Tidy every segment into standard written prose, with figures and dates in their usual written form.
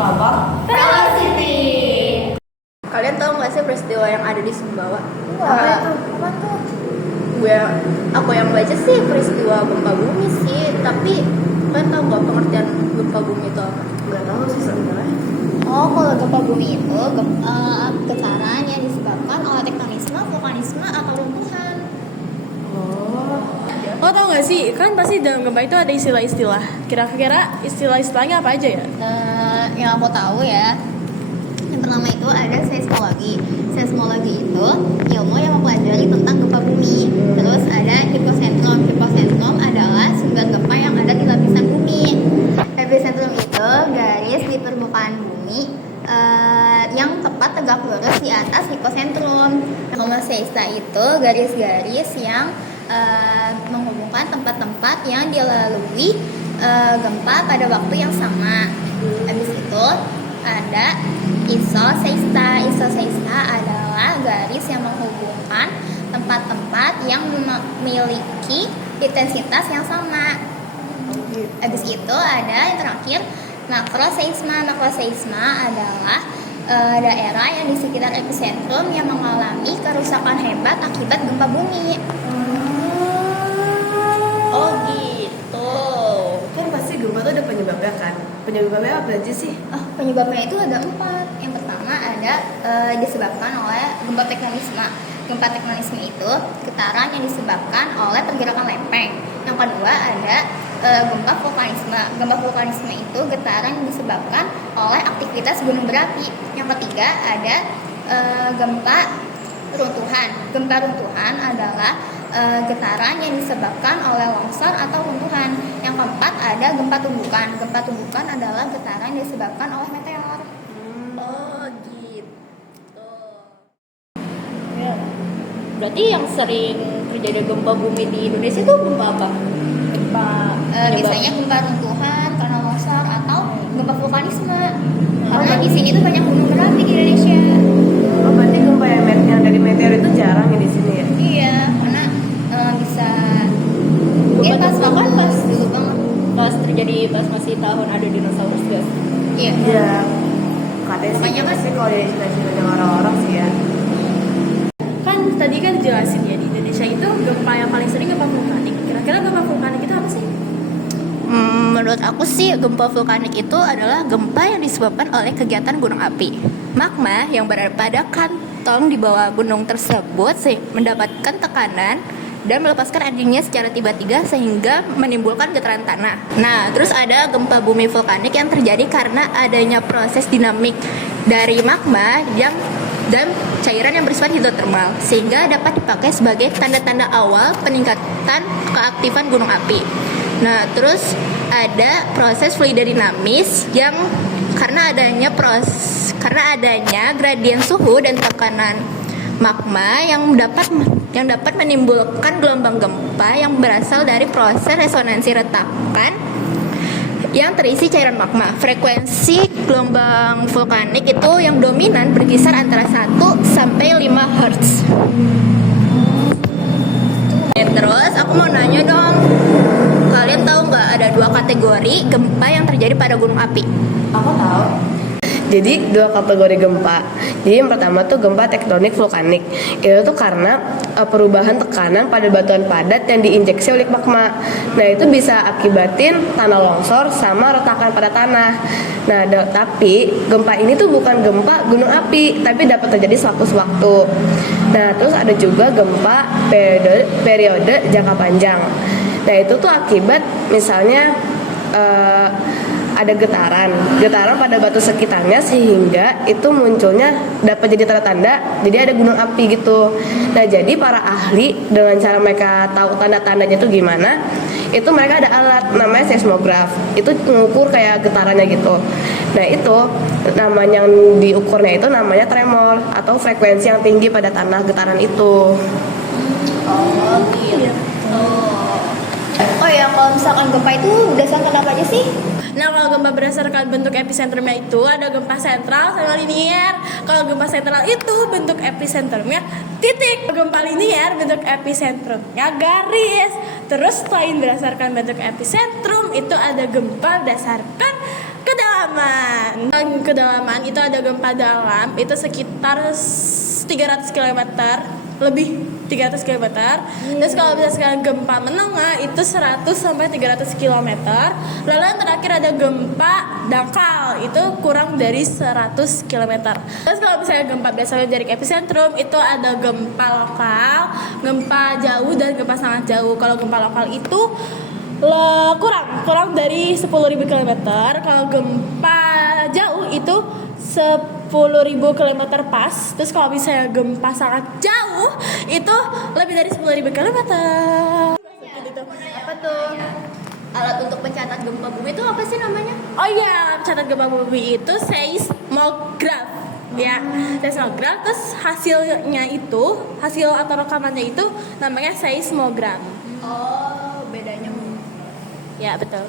Kelompok Velocity. Kalian tahu nggak sih peristiwa yang ada di Sumbawa? Apa itu? Apa tuh? Aku yang baca sih peristiwa gempa bumi sih, tapi kalian tahu nggak pengertian gempa bumi itu apa? nggak tahu sih sebenarnya. Oh, kalau gempa bumi itu getaran yang disebabkan oleh tektonisme, vulkanisme, atau runtuhan. Oh, Oh, tau gak sih, kan pasti dalam gempa itu ada istilah-istilah. Kira-kira istilah-istilahnya apa aja ya? Yang aku tahu ya, yang pertama itu ada seismologi. Seismologi itu ilmu yang mempelajari tentang gempa bumi. Terus ada hipocentrum. Hipocentrum adalah sumber gempa yang ada di lapisan bumi. Epicentrum itu garis di permukaan bumi yang tepat tegak lurus di atas hipocentrum. Koma seista itu garis-garis yang menghubungkan tempat-tempat yang dilalui gempa pada waktu yang sama. Habis itu ada isoseista. Isoseista adalah garis yang menghubungkan tempat-tempat yang memiliki intensitas yang sama. Habis itu ada yang terakhir makroseisma. Makroseisma adalah daerah yang di sekitar epicentrum yang mengalami kerusakan hebat akibat gempa bumi. Oh gitu. kan pasti gempa tuh ada penyebabnya kan? Penyebabnya apa aja sih? Penyebabnya itu ada 4. Yang pertama ada disebabkan oleh gempa tektonisme. Gempa tektonisme itu getaran yang disebabkan oleh pergerakan lempeng. Yang kedua ada gempa vulkanisme. Gempa vulkanisme itu getaran yang disebabkan oleh aktivitas gunung berapi. Yang ketiga ada gempa runtuhan. Gempa runtuhan adalah getaran yang disebabkan oleh longsor atau runtuhan. Yang keempat ada gempa tumbukan. Gempa tumbukan adalah getaran yang disebabkan oleh meteor. Oh gitu. Ya. Berarti yang sering terjadi gempa bumi di Indonesia itu gempa apa? Gempa Biasanya gempa runtuhan karena longsor atau gempa vulkanisme. Karena di sini tuh banyak gunung berapi di Indonesia. Oh, berarti gempa yang dari meteor itu jarang ya di sini ya? Iya, karena bisa pas kapan pas dulu banget. pas terjadi pas masih tahun ada dinosaurus guys. Iya. Iya. Katanya sih, Makanya kan- pasti kalau ya cita-citanya orang-orang sih ya. Kan tadi kan jelasin ya, di Indonesia itu gempa yang paling sering gempa vulkanik. Kira-kira gempa vulkanik itu apa sih? Menurut aku sih gempa vulkanik itu adalah gempa yang disebabkan oleh kegiatan gunung api. Magma yang berada pada kantong di bawah gunung tersebut mendapatkan tekanan dan melepaskan energinya secara tiba-tiba sehingga menimbulkan getaran tanah. Nah, terus ada gempa bumi vulkanik yang terjadi karena adanya proses dinamik dari magma dan cairan yang bersifat hidrotermal sehingga dapat dipakai sebagai tanda-tanda awal peningkatan keaktifan gunung api. Nah, terus ada proses fluidodinamis yang karena adanya gradien suhu dan tekanan magma yang dapat menimbulkan gelombang gempa yang berasal dari proses resonansi retakan yang terisi cairan magma. Frekuensi gelombang vulkanik itu yang dominan berkisar antara 1 sampai 5 Hz. Terus aku mau nanya dong, kalian tahu nggak ada 2 kategori gempa yang terjadi pada gunung api? Aku tahu. Jadi 2 kategori gempa. Jadi yang pertama tuh gempa tektonik vulkanik. Itu tuh karena perubahan tekanan pada batuan padat yang diinjeksi oleh magma. Nah, itu bisa akibatin tanah longsor sama retakan pada tanah. Nah, tapi gempa ini tuh bukan gempa gunung api, tapi dapat terjadi sewaktu-waktu. Nah, terus ada juga gempa periode jangka panjang. Nah, itu tuh akibat misalnya ada getaran pada batu sekitarnya sehingga itu munculnya dapat jadi tanda-tanda jadi ada gunung api gitu. Nah, jadi para ahli dengan cara mereka tahu tanda-tandanya itu gimana, itu mereka ada alat namanya seismograf, itu mengukur kayak getarannya gitu. Nah, itu namanya yang diukurnya itu namanya tremor atau frekuensi yang tinggi pada tanah getaran itu. Oh gitu. Oh ya, kalau misalkan gempa itu berdasarkan apa aja sih? Nah, kalau gempa berdasarkan bentuk epicentrumnya itu ada gempa sentral sama linier. Kalau gempa sentral itu bentuk epicentrumnya titik. Gempa linier bentuk epicentrumnya garis. Terus selain berdasarkan bentuk epicentrum itu ada gempa berdasarkan kedalaman kedalaman itu ada gempa dalam itu sekitar 300 km lebih 300 km. Terus kalau misalkan gempa menengah itu 100 sampai 300 km. Lalu yang terakhir ada gempa dangkal itu kurang dari 100 km. Terus kalau misalnya gempa biasanya dari epicentrum itu ada gempa lokal, gempa jauh dan gempa sangat jauh. Kalau gempa lokal itu kurang dari 10.000 km. Kalau gempa jauh itu 10.000 km pas. Terus kalau misalnya gempa sangat jauh itu lebih dari 10.000 km. Gitu. Apa tuh? Alat untuk mencatat gempa bumi itu apa sih namanya? Oh iya, catat gempa bumi itu seismograf. Ya, seismograf. Terus hasilnya itu, hasil atau rekamannya itu namanya seismograf. Oh, bedanya. Ya, betul.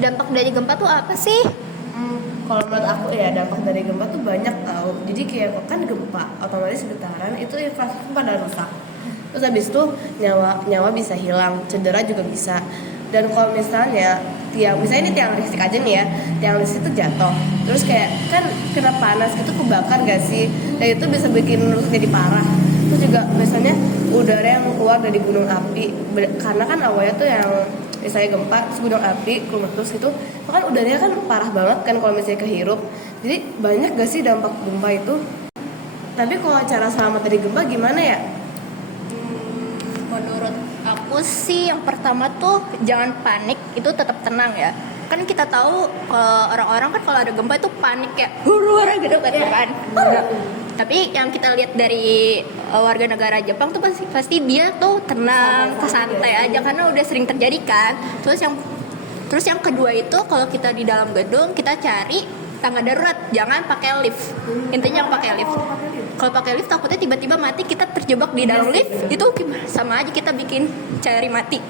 Dampak dari gempa tuh apa sih? Kalau menurut aku ya dampak dari gempa tuh banyak tahu. Jadi kayak kan gempa otomatis getaran itu infrastruktur pada rusak. Terus habis itu nyawa bisa hilang, cedera juga bisa. Dan kalau misalnya misalnya ini tiang listrik aja nih ya, tiang listrik itu jatuh. Terus kayak kan kena panas gitu kebakar gak sih? Dan itu bisa bikin rusak jadi parah. Terus juga biasanya udara yang keluar dari gunung api karena kan awalnya tuh yang misalnya gempa terus gunung api meletus gitu, kan udaranya kan parah banget kan kalau misalnya kehirup. Jadi banyak gak sih dampak gempa itu? Tapi kalau cara selamat dari gempa gimana ya? Menurut aku sih yang pertama tuh jangan panik, itu tetap tenang ya. Kan kita tahu orang-orang kan kalau ada gempa itu panik kayak huru-hara gitu kan. Tapi yang kita lihat dari warga negara Jepang tuh pasti dia tuh tenang, santai aja karena udah sering terjadi kan. Terus yang kedua itu kalau kita di dalam gedung kita cari tangga darurat, jangan pakai lift. Intinya pakai lift. Kalau pakai lift takutnya tiba-tiba mati, kita terjebak di dalam lift, itu sama aja kita bikin cari mati.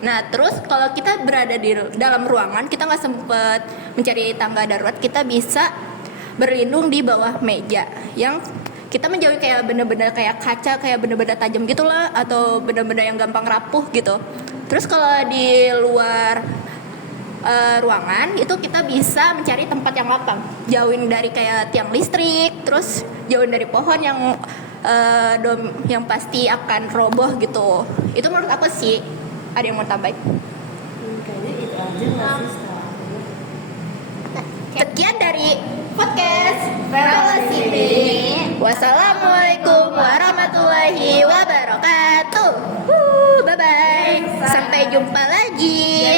Nah terus kalau kita berada di dalam ruangan, kita nggak sempet mencari tangga darurat, kita bisa berlindung di bawah meja yang kita menjauhi kayak benda-benda kayak kaca, kayak benda-benda tajam gitulah, atau benda-benda yang gampang rapuh gitu. Terus kalau di luar ruangan itu kita bisa mencari tempat yang lapang, jauhin dari kayak tiang listrik, terus jauhin dari pohon yang pasti akan roboh gitu. Itu menurut aku sih. Ada yang mau tambahin? Kayaknya itu aja nggak sih? Sekian dari podcast Relasi ini. Wassalamualaikum warahmatullahi wabarakatuh. Bye bye. Sampai jumpa lagi.